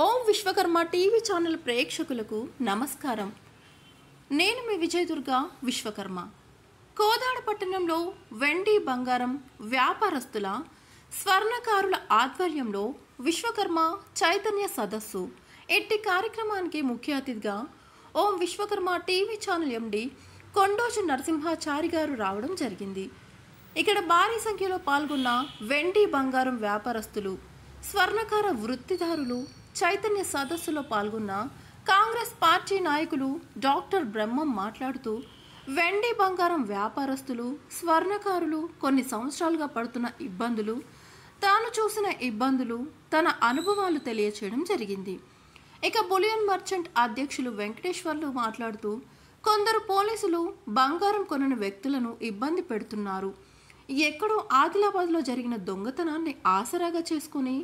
ఓం Vishwakarma TV channel ప్రేక్షకులకు నమస్కారం. నేను మీ విజయదుర్గ విశ్వకర్మ. కోదాడ పట్టణంలో వెండి బంగారం వ్యాపారస్తుల స్వర్ణకారుల ఆధ్వర్యంలో విశ్వకర్మ చైతన్య సదస్సు ఎట్టి కార్యక్రమానికి ముఖ్య అతిథిగా Om Vishwakarma TV channel MD Kondoju Narasimhachari garu రావడం జరిగింది. ఇక్కడ భారీ సంఖ్యలో పాల్గొన్న వెండి బంగారం వ్యాపారస్తులు స్వర్ణకార వృత్తిదారులు చైతన్య సదస్సులో పాల్గొన్న కాంగ్రెస్ పార్టీ నాయకులు డాక్టర్ బ్రహ్మం మాట్లాడుతూ వెండి బంగారం వ్యాపారస్తులు స్వర్ణకారులు కొన్ని సంవత్సరాలుగా పడుతున్న ఇబ్బందులు, తాను చూసిన ఇబ్బందులు, తన అనుభవాలు తెలియచేయడం జరిగింది. ఇక బులియన్ మర్చెంట్ అధ్యక్షులు వెంకటేశ్వర్లు మాట్లాడుతూ కొందరు పోలీసులు బంగారం కొనని వ్యక్తులను ఇబ్బంది పెడుతున్నారు. ఎక్కడో ఆదిలాబాద్లో జరిగిన దొంగతనాన్ని ఆసరాగా చేసుకుని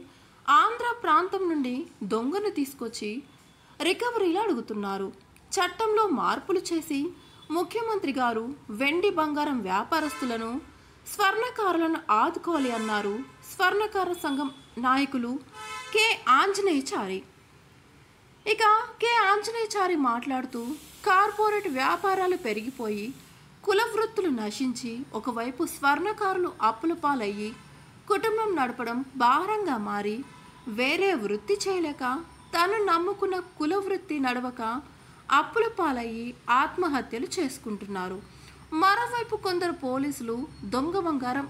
ఆంధ్ర ప్రాంతం నుండి దొంగను తీసుకొచ్చి రికవరీలు అడుగుతున్నారు. చట్టంలో మార్పులు చేసి ముఖ్యమంత్రి గారు వెండి బంగారం వ్యాపారస్తులను స్వర్ణకారులను ఆదుకోవాలి అన్నారు స్వర్ణకార సంఘం నాయకులు కె ఆంజనేయచారి. ఇక కె ఆంజనేయచారి మాట్లాడుతూ కార్పొరేట్ వ్యాపారాలు పెరిగిపోయి కుల వృత్తులు నశించి ఒకవైపు స్వర్ణకారులు అప్పుల పాలయ్యి కుటుంబం నడపడం భారంగా మారి వేరే వృత్తి చేయలేక తను నమ్ముకున్న కుల వృత్తి నడవక అప్పుల పాలయ్యి ఆత్మహత్యలు చేసుకుంటున్నారు. మరోవైపు కొందరు పోలీసులు దొంగ బంగారం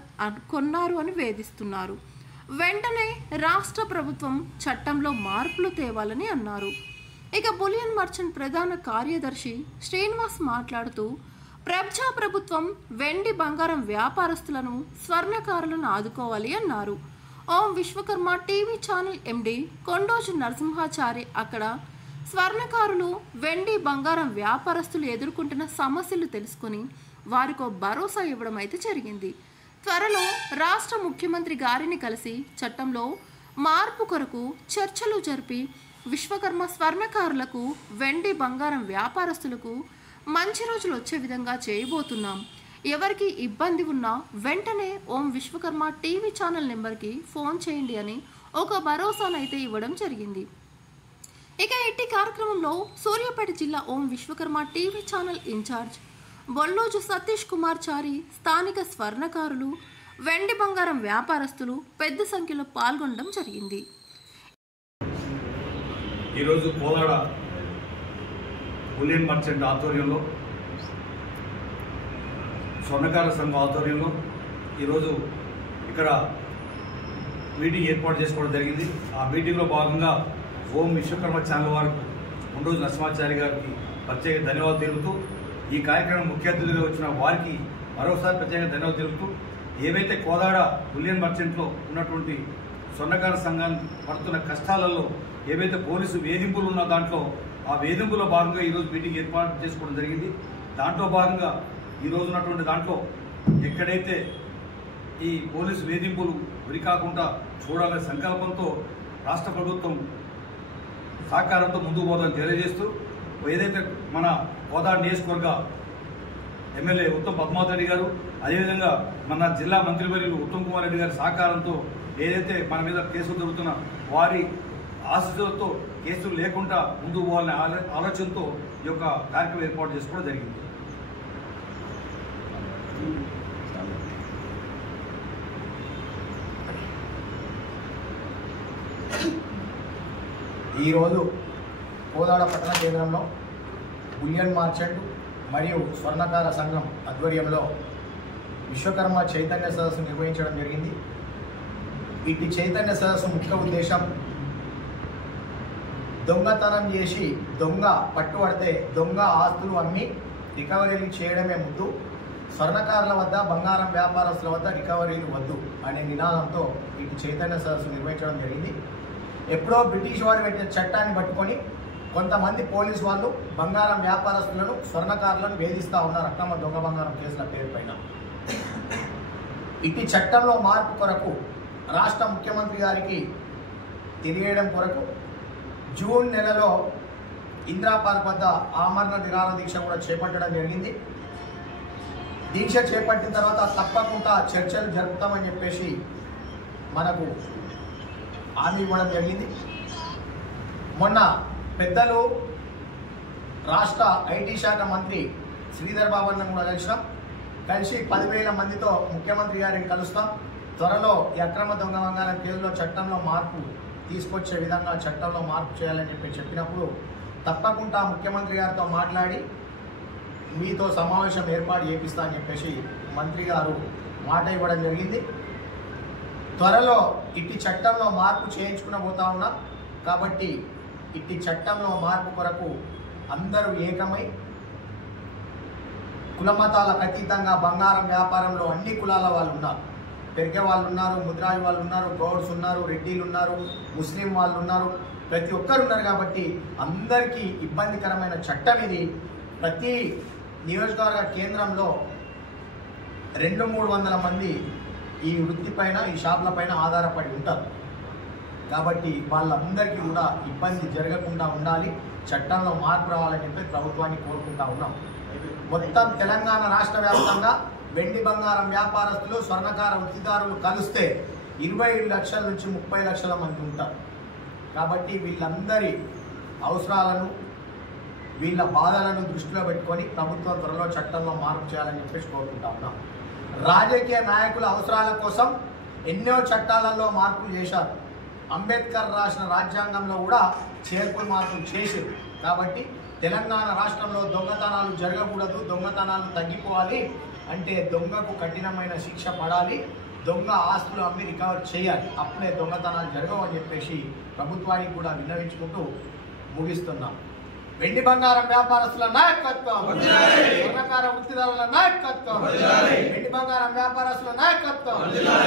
కొన్నారు అని వేధిస్తున్నారు. వెంటనే రాష్ట్ర ప్రభుత్వం చట్టంలో మార్పులు తేవాలని అన్నారు. ఇక బులియన్ మర్చెంట్ ప్రధాన కార్యదర్శి శ్రీనివాస్ మాట్లాడుతూ ప్రజా ప్రభుత్వం వెండి బంగారం వ్యాపారస్తులను స్వర్ణకారులను ఆదుకోవాలి అన్నారు. Om Vishwakarma TV channel MD Kondoju Narasimhachari అక్కడ స్వర్ణకారులు వెండి బంగారం వ్యాపారస్తులు ఎదుర్కొంటున్న సమస్యలు తెలుసుకుని వారికో భరోసా ఇవ్వడం అయితే జరిగింది. త్వరలో రాష్ట్ర ముఖ్యమంత్రి గారిని కలిసి చట్టంలో మార్పు కొరకు చర్చలు జరిపి విశ్వకర్మ స్వర్ణకారులకు వెండి బంగారం వ్యాపారస్తులకు మంచి రోజులు వచ్చే విధంగా చేయబోతున్నాం. ఎవరికి ఇబ్బంది ఉన్నా వెంటనే ఓం విశ్వకర్మ టీవీ ఛానల్ నెంబర్కి ఫోన్ చేయండి అని ఒక భరోసానైతే ఇవ్వడం జరిగింది. ఇక ఇట్టి కార్యక్రమంలో సూర్యాపేట జిల్లా Om Vishwakarma TV channel incharge Bolloju Satish Kumar Chari, స్థానిక స్వర్ణకారులు వెండి బంగారం వ్యాపారస్తులు పెద్ద సంఖ్యలో పాల్గొనడం జరిగింది. ఈరోజు కోలాడ బులియన్ మర్చెంట్ ఆధ్వర్యంలో స్వర్ణకార సంఘం ఆధ్వర్యంలో ఈరోజు ఇక్కడ మీటింగ్ ఏర్పాటు చేసుకోవడం జరిగింది. ఆ మీటింగ్లో భాగంగా ఓం విశ్వకర్మ ఛానల్ వారికి కొండోజు నరసింహాచారి గారికి ప్రత్యేక ధన్యవాదాలు తెలుపుతూ, ఈ కార్యక్రమం ముఖ్య అతిథిగా వచ్చిన వారికి మరోసారి ప్రత్యేక ధన్యవాదాలు తెలుపుతూ, ఏవైతే కోదాడ బులియన్ మర్చెంట్లో ఉన్నటువంటి స్వర్ణకార సంఘాన్ని పడుతున్న కష్టాలలో ఏవైతే పోలీసు వేధింపులు ఉన్న దాంట్లో ఆ వేధింపులో భాగంగా ఈరోజు మీటింగ్ ఏర్పాటు చేసుకోవడం జరిగింది. దాంట్లో భాగంగా ఈరోజు ఉన్నటువంటి దాంట్లో ఎక్కడైతే ఈ పోలీసు వేధింపులు ఉరికాకుండా చూడాలనే సంకల్పంతో రాష్ట్ర ప్రభుత్వం సహకారంతో ముందుకు పోదని తెలియజేస్తూ, ఏదైతే మన కోదాడ నియోజకవర్గ ఎమ్మెల్యే ఉత్తమ్ పద్మావతి రెడ్డి గారు, అదేవిధంగా మన జిల్లా మంత్రివర్యులు ఉత్తమ్ కుమార్ రెడ్డి గారి సహకారంతో ఏదైతే మన మీద కేసులు జరుగుతున్న వారి ఆశీస్సులతో కేసులు లేకుండా ముందుకు పోవాలనే ఆలోచనతో ఈ యొక్క కార్యక్రమం ఏర్పాటు చేసుకోవడం జరిగింది. ఈరోజు కోదాడ పట్టణ కేంద్రంలో బులియన్ మర్చెంట్ మరియు స్వర్ణకార సంఘం ఆధ్వర్యంలో విశ్వకర్మ చైతన్య సదస్సు నిర్వహించడం జరిగింది. ఇటు చైతన్య సదస్సు ముఖ్య ఉద్దేశం దొంగతనం చేసి దొంగ పట్టుబడితే దొంగ ఆస్తులు అమ్మి రికవరీలు చేయడమే ముద్దు, స్వర్ణకారుల వద్ద బంగారం వ్యాపారస్తుల వద్ద రికవరీలు వద్దు అనే నినాదంతో ఇటు చైతన్య సదస్సు నిర్వహించడం జరిగింది. ఎప్పుడో బ్రిటిష్ వారు పెట్టిన చట్టాన్ని పట్టుకొని కొంతమంది పోలీసు వాళ్ళు బంగారం వ్యాపారస్తులను స్వర్ణకారులను వేధిస్తూ ఉన్నారు అక్రమ దొంగ బంగారం కేసుల పేరు పైన. ఇటు చట్టంలో మార్పు కొరకు రాష్ట్ర ముఖ్యమంత్రి గారికి తెలియడం కొరకు జూన్ నెలలో ఇందిరా పార్క్ వద్ద ఆమరణ నిరాహార దీక్ష కూడా చేపట్టడం జరిగింది. దీక్ష చేపట్టిన తర్వాత తప్పకుండా చర్చలు జరుపుతామని చెప్పేసి మనకు హామీ ఇవ్వడం జరిగింది. మొన్న పెద్దలు రాష్ట్ర ఐటీ శాఖ మంత్రి శ్రీధర్ బాబు అన్న కూడా కలిసి 10,000 మందితో ముఖ్యమంత్రి గారిని కలుస్తాం. త్వరలో ఈ అక్రమ దొంగ బంగారం కేసులో చట్టంలో మార్పు తీసుకొచ్చే విధంగా చట్టంలో మార్పు చేయాలని చెప్పినప్పుడు తప్పకుండా ముఖ్యమంత్రి గారితో మాట్లాడి మీతో సమావేశం ఏర్పాటు చేపిస్తా అని చెప్పేసి మంత్రి గారు మాట ఇవ్వడం జరిగింది. త్వరలో ఇట్టి చట్టంలో మార్పు చేయించుకునబోతా ఉన్నాం. కాబట్టి ఇట్టి చట్టంలో మార్పు కొరకు అందరూ ఏకమై కులమతాలకు అతీతంగా బంగారం వ్యాపారంలో అన్ని కులాల వాళ్ళు ఉన్నారు. పెరిగే వాళ్ళు ఉన్నారు, ముద్రాజు వాళ్ళు ఉన్నారు, గౌడ్స్ ఉన్నారు, రెడ్డిలు ఉన్నారు, ముస్లిం వాళ్ళు ఉన్నారు, ప్రతి ఒక్కరు ఉన్నారు. కాబట్టి అందరికీ ఇబ్బందికరమైన చట్టం ఇది. ప్రతి నియోజకవర్గ కేంద్రంలో 200-300 మంది ఈ వృత్తిపైన ఈ షాపుల పైన ఆధారపడి ఉంటారు. కాబట్టి వాళ్ళందరికీ కూడా ఇబ్బంది జరగకుండా ఉండాలి, చట్టంలో మార్పు రావాలని చెప్పి ప్రభుత్వాన్ని కోరుకుంటా ఉన్నాం. మొత్తం తెలంగాణ రాష్ట్ర వ్యాప్తంగా వెండి బంగారం వ్యాపారస్తులు స్వర్ణకార వృత్తిదారులు కలిస్తే 25 లక్షల నుంచి 30 లక్షల మంది ఉంటారు. కాబట్టి వీళ్ళందరి అవసరాలను వీళ్ళ బాధలను దృష్టిలో పెట్టుకొని ప్రభుత్వం త్వరలో చట్టంలో మార్పు చేయాలని చెప్పేసి కోరుకుంటా ఉన్నాం. రాజకీయ నాయకుల అవసరాల కోసం ఎన్నో చట్టాలలో మార్పులు చేశారు. అంబేద్కర్ రాసిన రాజ్యాంగంలో కూడా చేర్పులు మార్పులు చేశారు. కాబట్టి తెలంగాణ రాష్ట్రంలో దొంగతనాలు జరగకూడదు, దొంగతనాలు తగ్గిపోవాలి అంటే దొంగకు కఠినమైన శిక్ష పడాలి, దొంగ ఆస్తులు అమ్మి రికవర్ చేయాలి, అప్పుడే దొంగతనాలు జరగవని చెప్పేసి ప్రభుత్వానికి కూడా విన్నవించుకుంటూ ముగిస్తున్నాం. వెండి బంగారం వ్యాపారస్తుల నాయకత్వం, స్వర్ణకార వృత్తిదారుల నాయకత్వం, వెండి బంగారం వ్యాపారస్తుల నాయకత్వం,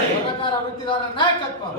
స్వర్ణకార వృత్తిదారుల నాయకత్వం.